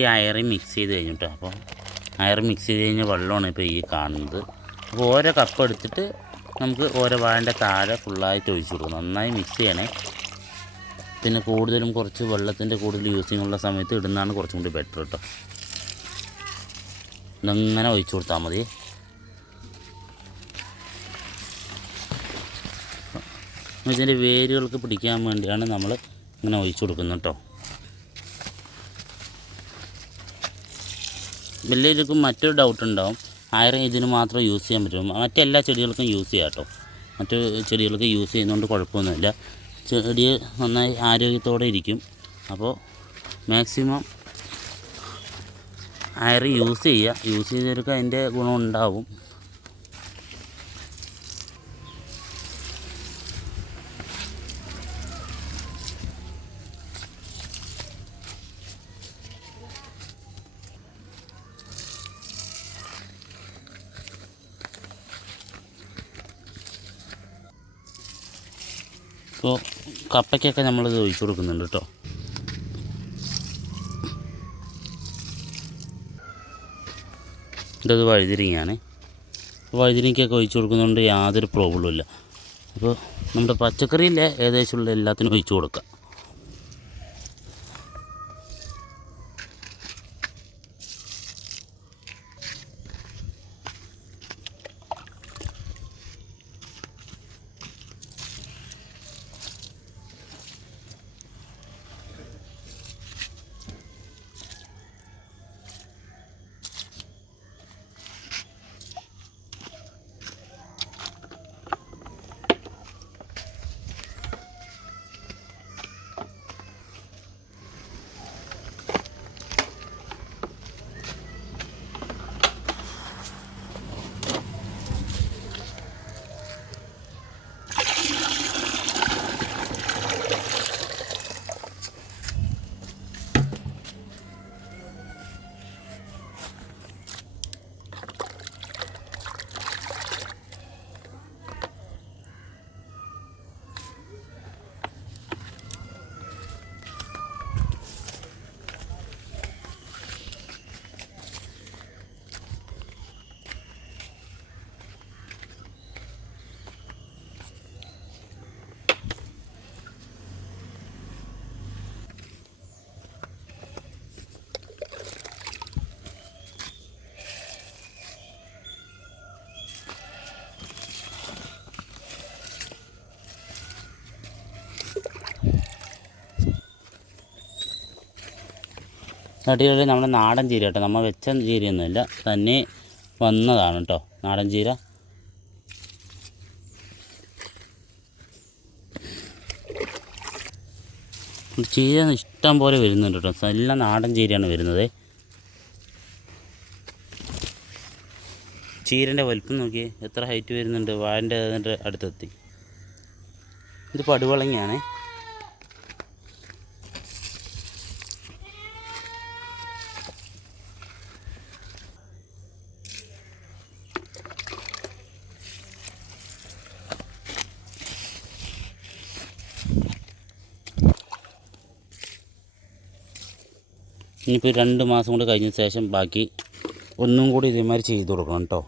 ഈ അയറി മിക്സ് ചെയ്ത് കഴിഞ്ഞിട്ടോ. അപ്പോൾ അയർ മിക്സ് ചെയ്ത് കഴിഞ്ഞ വെള്ളമാണ് ഇപ്പോൾ ഈ കാണുന്നത്. അപ്പോൾ ഓരോ കപ്പ് എടുത്തിട്ട് നമുക്ക് ഓരോ വാഴന്റെ താഴെ ഫുള്ളായിട്ട് ഒഴിച്ചു കൊടുക്കും നന്നായി മിക്സ് ചെയ്യണേ. പിന്നെ കൂടുതലും കുറച്ച് വെള്ളത്തിന്റെ കൂടുതൽ യൂസിങ് ഉള്ള സമയത്ത് ഇടുന്നതാണ് കുറച്ചും കൂടി ബെറ്റർ കേട്ടോ ഇതങ്ങനെ ഒഴിച്ചു കൊടുത്താൽ മതി. ഇതിന്റെ വേരുകൾക്ക് പിടിക്കാൻ വേണ്ടിയാണ് നമ്മൾ ഇങ്ങനെ ഒഴിച്ചു കൊടുക്കുന്നത് കേട്ടോ വലിയവർക്കും മറ്റൊരു ഡൗട്ട് ഉണ്ടാവും. ആയിരം ഇതിന് മാത്രം യൂസ് ചെയ്യാൻ പറ്റും. മറ്റെല്ലാ ചെടികൾക്കും യൂസ് ചെയ്യാം കേട്ടോ മറ്റു ചെടികൾക്ക് യൂസ് ചെയ്യുന്നതുകൊണ്ട് കുഴപ്പമൊന്നുമില്ല. ചെടി നന്നായി ആരോഗ്യത്തോടെ ഇരിക്കും. അപ്പോൾ മാക്സിമം അയർ യൂസ് ചെയ്യുക. യൂസ് ചെയ്തവർക്ക് അതിന്റെ ഗുണം ഉണ്ടാവും. ഇപ്പോൾ കപ്പയ്ക്കൊക്കെ നമ്മളിത് ഒഴിച്ചു കൊടുക്കുന്നുണ്ട് കേട്ടോ. ഇതത് വഴുതിരിങ്ങയാണ്. വഴുതിരിങ്ങയ്ക്കൊക്കെ ഒഴിച്ചു കൊടുക്കുന്നതുകൊണ്ട് യാതൊരു പ്രോബ്ലവും ഇല്ല. അപ്പോൾ നമ്മുടെ പച്ചക്കറിയിലെ ഏകദേശമുള്ള എല്ലാത്തിനും ഒഴിച്ചു കൊടുക്കാം. അടിപൊളി നമ്മുടെ നാടൻ ചീര കേട്ടോ. നമ്മൾ വെച്ച ചീരയൊന്നുമില്ല. തന്നെ വന്നതാണ് കേട്ടോ. നാടൻ ചീര. ചീര ഇഷ്ടം പോലെ വരുന്നുണ്ട് കേട്ടോ. എല്ലാം നാടൻ ചീരയാണ് വരുന്നത്. ചീരന്റെ വലുപ്പം നോക്കിയേ. എത്ര ഹൈറ്റ് വരുന്നുണ്ട്? വാഴന്റെ അടുത്തെത്തി. ഇത് പടുവളങ്ങയാണ്. ഇനിയിപ്പോൾ രണ്ട് മാസം കൂടി കഴിഞ്ഞ ശേഷം ബാക്കി ഒന്നും കൂടി ഇതേമാതിരി ചെയ്ത് കൊടുക്കണം കേട്ടോ.